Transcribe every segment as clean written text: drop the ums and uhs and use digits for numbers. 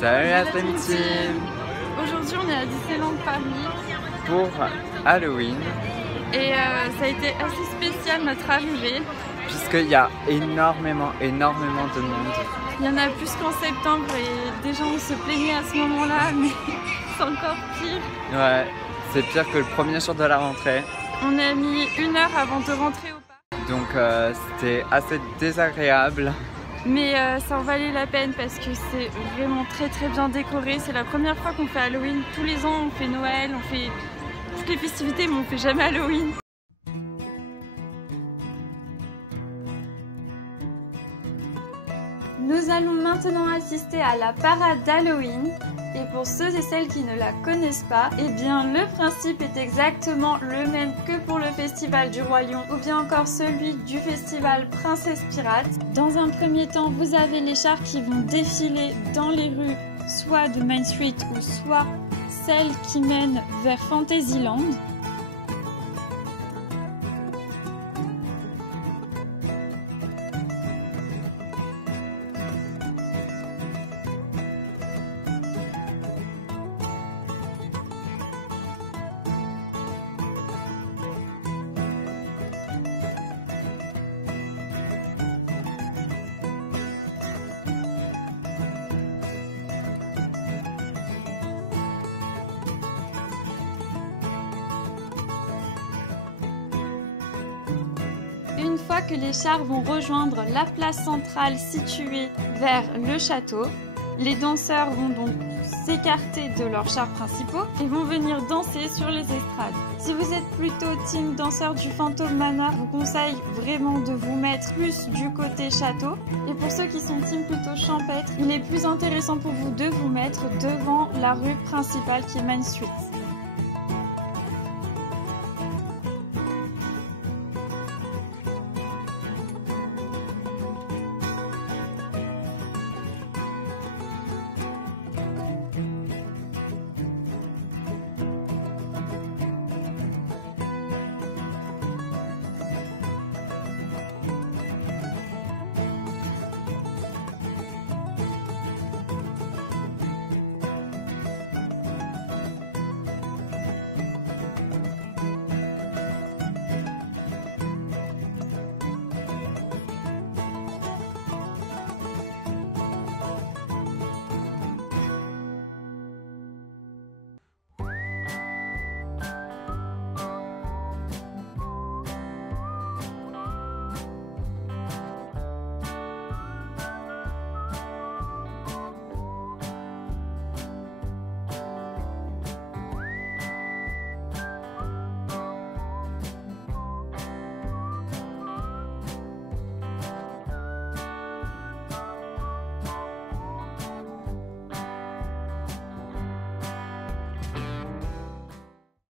Salut la Dream Team. Aujourd'hui on est à Disneyland Paris Pour Halloween. Et ça a été assez spécial notre arrivée. Puisqu'il y a énormément de monde. Il y en a plus qu'en septembre et déjà on se plaignait à ce moment-là, mais c'est encore pire. Ouais, c'est pire que le premier jour de la rentrée. On a mis 1 heure avant de rentrer au parc. Donc c'était assez désagréable. Mais ça en valait la peine parce que c'est vraiment très bien décoré. C'est la première fois qu'on fait Halloween. Tous les ans on fait Noël, on fait toutes les festivités mais on fait jamais Halloween. Nous allons maintenant assister à la parade d'Halloween. Et pour ceux et celles qui ne la connaissent pas, eh bien le principe est exactement le même que pour le festival du Roi Lion ou bien encore celui du festival Princesse Pirate. Dans un premier temps, vous avez les chars qui vont défiler dans les rues soit de Main Street ou soit celles qui mènent vers Fantasyland. Une fois que les chars vont rejoindre la place centrale située vers le château, les danseurs vont donc s'écarter de leurs chars principaux et vont venir danser sur les estrades. Si vous êtes plutôt team danseur du Phantom Manor, je vous conseille vraiment de vous mettre plus du côté château. Et pour ceux qui sont team plutôt champêtre, il est plus intéressant pour vous de vous mettre devant la rue principale qui est Main Street.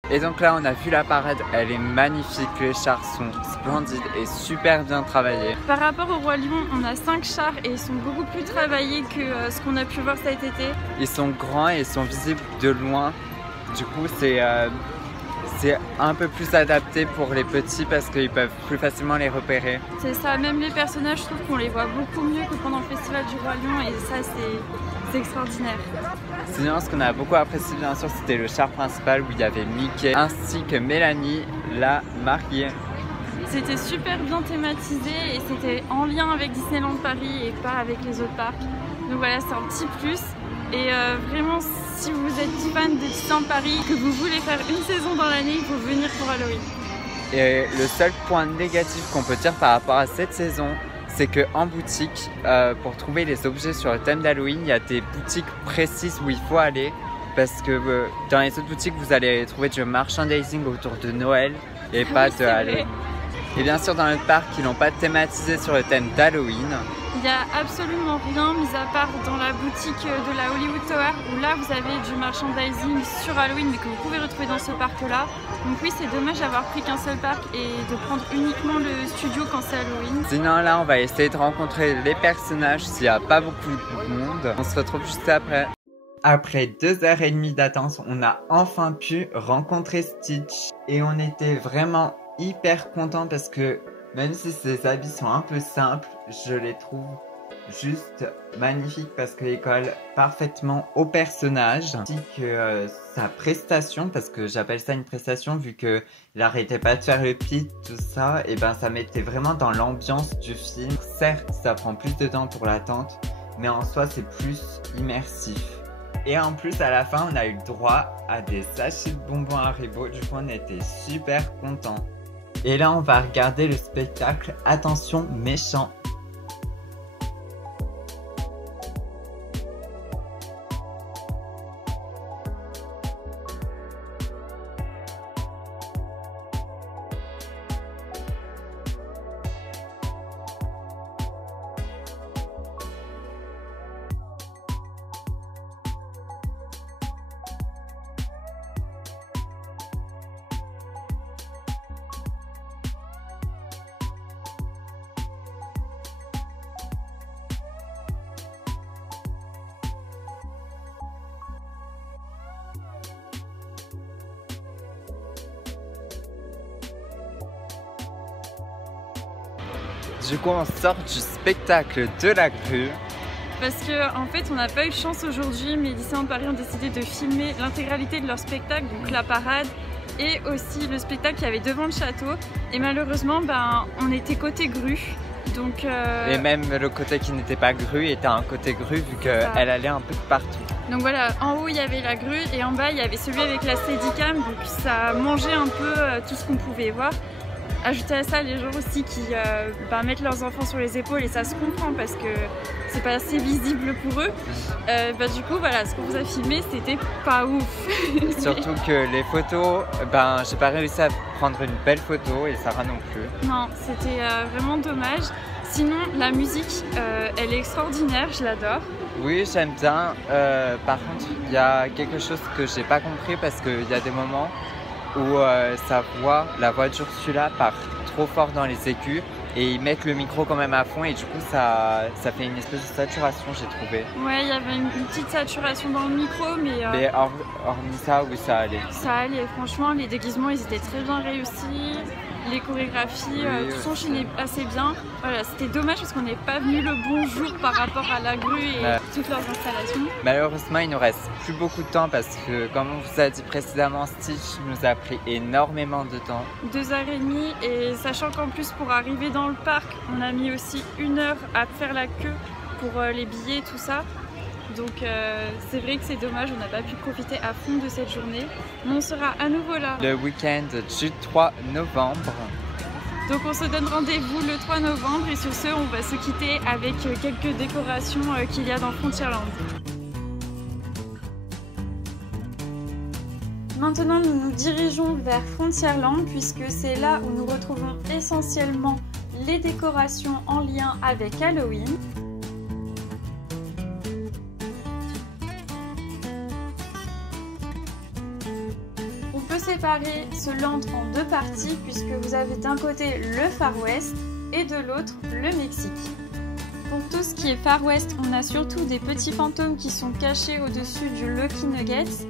Et donc là on a vu la parade, elle est magnifique, les chars sont splendides et super bien travaillés. Par rapport au Roi Lion, on a 5 chars et ils sont beaucoup plus travaillés que ce qu'on a pu voir cet été. Ils sont grands et ils sont visibles de loin, du coup c'est un peu plus adapté pour les petits parce qu'ils peuvent plus facilement les repérer. C'est ça, même les personnages, je trouve qu'on les voit beaucoup mieux que pendant le festival du Roi Lion et ça c'est extraordinaire. Sinon ce qu'on a beaucoup apprécié bien sûr c'était le char principal où il y avait Mickey ainsi que Mélanie, la mariée. C'était super bien thématisé et c'était en lien avec Disneyland Paris et pas avec les autres parcs. Donc voilà, c'est un petit plus. Et vraiment, si vous êtes fan de Disneyland Paris, que vous voulez faire une saison dans l'année, il faut venir pour Halloween. Et le seul point négatif qu'on peut dire par rapport à cette saison, c'est qu'en boutique, pour trouver les objets sur le thème d'Halloween, il y a des boutiques précises où il faut aller. Parce que dans les autres boutiques, vous allez trouver du merchandising autour de Noël et pas de Halloween. Et bien sûr, dans le parc, ils n'ont pas thématisé sur le thème d'Halloween. Il n'y a absolument rien, mis à part dans la boutique de la Hollywood Tower, où là vous avez du merchandising sur Halloween, mais que vous pouvez retrouver dans ce parc-là. Donc oui, c'est dommage d'avoir pris qu'un seul parc et de prendre uniquement le studio quand c'est Halloween. Sinon là, on va essayer de rencontrer les personnages s'il n'y a pas beaucoup de monde. On se retrouve juste après. Après 2h30 d'attente, on a enfin pu rencontrer Stitch. Et on était vraiment hyper contents parce que même si ses habits sont un peu simples, je les trouve juste magnifique parce qu'il colle parfaitement au personnage, ainsi que sa prestation, parce que j'appelle ça une prestation vu que il arrêtait pas de faire le pitch, tout ça, et ben ça mettait vraiment dans l'ambiance du film. Certes, ça prend plus de temps pour l'attente, mais en soi c'est plus immersif. Et en plus à la fin on a eu le droit à des sachets de bonbons Haribo, du coup on était super contents. Et là on va regarder le spectacle Attention méchant. Du coup, on sort du spectacle de la grue. Parce que en fait, on n'a pas eu de chance aujourd'hui, mais les lycéens de Paris ont décidé de filmer l'intégralité de leur spectacle, donc la parade et aussi le spectacle qu'il y avait devant le château. Et malheureusement, on était côté grue. Donc, Et même le côté qui n'était pas grue était un côté grue vu qu'elle allait un peu de partout. Donc voilà, en haut il y avait la grue et en bas il y avait celui avec la Steadicam, donc ça mangeait un peu tout ce qu'on pouvait voir. Ajouter à ça les gens aussi qui mettent leurs enfants sur les épaules, et ça se comprend parce que c'est pas assez visible pour eux. Du coup voilà, ce qu'on vous a filmé c'était pas ouf. Surtout que les photos, j'ai pas réussi à prendre une belle photo et Sarah non plus. Non, c'était vraiment dommage. Sinon la musique elle est extraordinaire, je l'adore. Oui, j'aime bien. Par contre il y a quelque chose que j'ai pas compris parce qu'il y a des moments où la voix d'Ursula part trop fort dans les écus et ils mettent le micro quand même à fond et du coup ça fait une espèce de saturation, j'ai trouvé. Ouais, il y avait une petite saturation dans le micro, mais hormis ça, oui, ça allait. Ça allait, franchement, les déguisements ils étaient très bien réussis, les chorégraphies, tout s'enchaînait assez bien. Voilà, c'était dommage parce qu'on n'est pas venu le bon jour par rapport à la grue et toutes leurs installations. Malheureusement, il nous reste plus beaucoup de temps parce que, comme on vous a dit précédemment, Stitch nous a pris énormément de temps. 2h30, et sachant qu'en plus pour arriver dans le parc, on a mis aussi 1 heure à faire la queue pour les billets et tout ça. Donc c'est vrai que c'est dommage, on n'a pas pu profiter à fond de cette journée. Mais on sera à nouveau là. Le week-end du 3 novembre. Donc on se donne rendez-vous le 3 novembre et sur ce, on va se quitter avec quelques décorations qu'il y a dans Frontierland. Maintenant, nous nous dirigeons vers Frontierland puisque c'est là où nous retrouvons essentiellement les décorations en lien avec Halloween. On peut séparer ce land en 2 parties puisque vous avez d'un côté le Far West et de l'autre le Mexique. Pour tout ce qui est Far West, on a surtout des petits fantômes qui sont cachés au-dessus du Lucky Nuggets.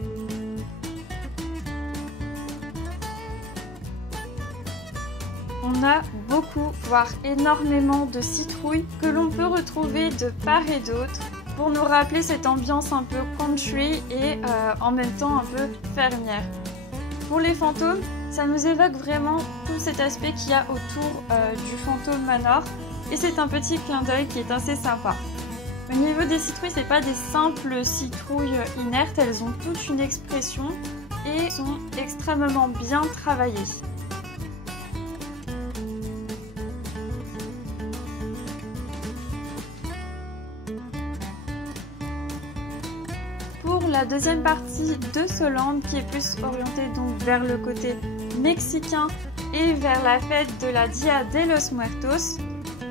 On a beaucoup, voire énormément de citrouilles que l'on peut retrouver de part et d'autre pour nous rappeler cette ambiance un peu country et en même temps un peu fermière. Pour les fantômes, ça nous évoque vraiment tout cet aspect qu'il y a autour du Phantom Manor et c'est un petit clin d'œil qui est assez sympa. Au niveau des citrouilles, c'est pas des simples citrouilles inertes, elles ont toute une expression et sont extrêmement bien travaillées. Pour la deuxième partie de ce land qui est plus orientée donc vers le côté mexicain et vers la fête de la Dia de los Muertos,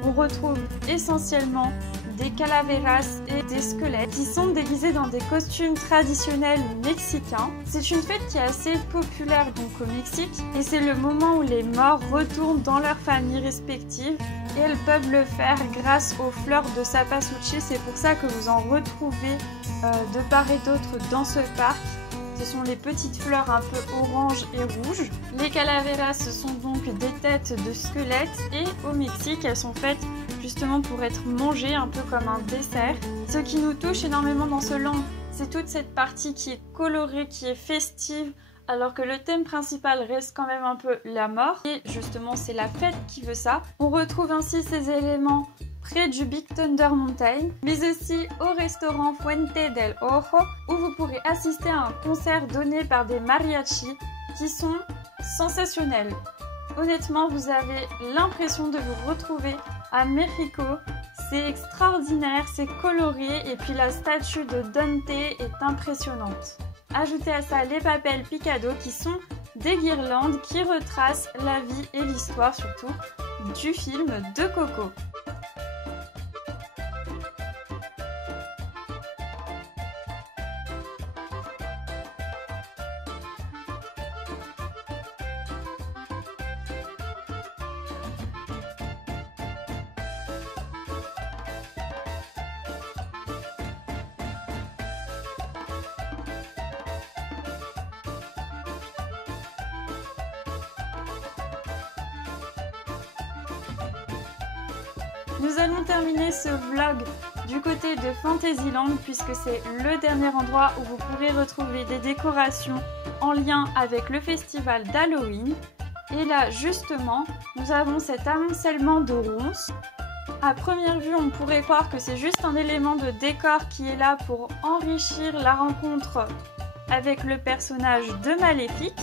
on retrouve essentiellement des calaveras et des squelettes qui sont déguisés dans des costumes traditionnels mexicains. C'est une fête qui est assez populaire donc au Mexique et c'est le moment où les morts retournent dans leurs familles respectives et elles peuvent le faire grâce aux fleurs de cempasúchil. C'est pour ça que vous en retrouvez de part et d'autre dans ce parc. Ce sont les petites fleurs un peu orange et rouge. Les calaveras, ce sont donc des têtes de squelettes et au Mexique, elles sont faites justement pour être mangé un peu comme un dessert. Ce qui nous touche énormément dans ce land, c'est toute cette partie qui est colorée, qui est festive, alors que le thème principal reste quand même un peu la mort. Et justement, c'est la fête qui veut ça. On retrouve ainsi ces éléments près du Big Thunder Mountain, mais aussi au restaurant Fuente del Ojo, où vous pourrez assister à un concert donné par des mariachis qui sont sensationnels. Honnêtement, vous avez l'impression de vous retrouver à Mexico. C'est extraordinaire, c'est coloré, et puis la statue de Dante est impressionnante. Ajoutez à ça les papels Picado qui sont des guirlandes qui retracent la vie et l'histoire surtout du film de Coco. Nous allons terminer ce vlog du côté de Fantasyland puisque c'est le dernier endroit où vous pourrez retrouver des décorations en lien avec le festival d'Halloween. Et là justement, nous avons cet amoncellement de ronces. À première vue, on pourrait croire que c'est juste un élément de décor qui est là pour enrichir la rencontre avec le personnage de Maléfique.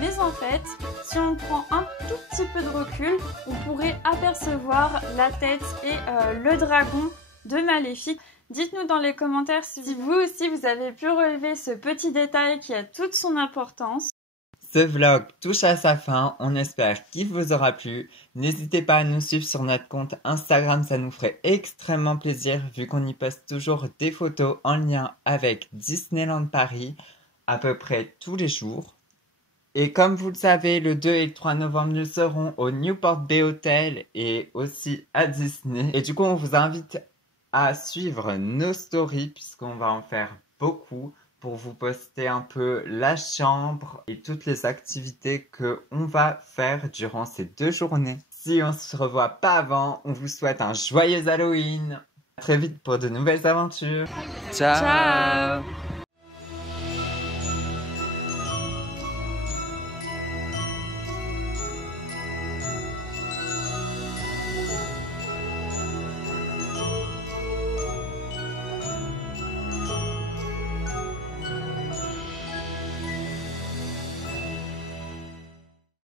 Mais en fait, si on prend un tout petit peu de recul, on pourrait apercevoir la tête et le dragon de Maléfique. Dites-nous dans les commentaires si vous aussi vous avez pu relever ce petit détail qui a toute son importance. Ce vlog touche à sa fin, on espère qu'il vous aura plu. N'hésitez pas à nous suivre sur notre compte Instagram, ça nous ferait extrêmement plaisir vu qu'on y poste toujours des photos en lien avec Disneyland Paris à peu près tous les jours. Et comme vous le savez, le 2 et le 3 novembre, nous serons au Newport Bay Hotel et aussi à Disney. Et du coup, on vous invite à suivre nos stories puisqu'on va en faire beaucoup pour vous poster un peu la chambre et toutes les activités qu'on va faire durant ces 2 journées. Si on se revoit pas avant, on vous souhaite un joyeux Halloween. À très vite pour de nouvelles aventures. Ciao. Ciao.